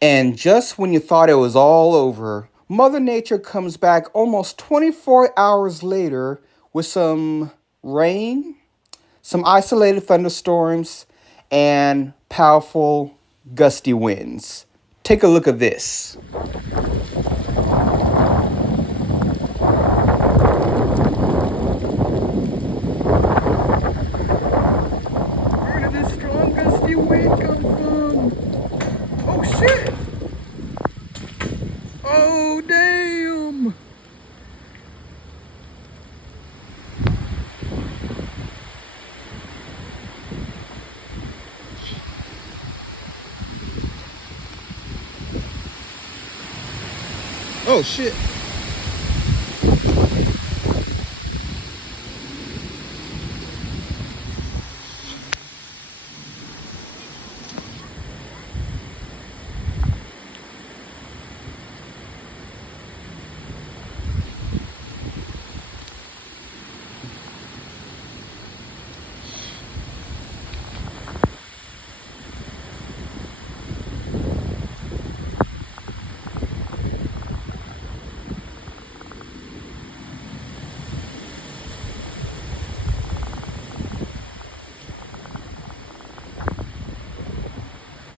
And just when you thought it was all over, Mother Nature comes back almost 24 hours later with some rain, some isolated thunderstorms, and powerful gusty winds. Take a look at this. Where did this strong gusty wind come from? Oh shit! Oh damn! Oh shit!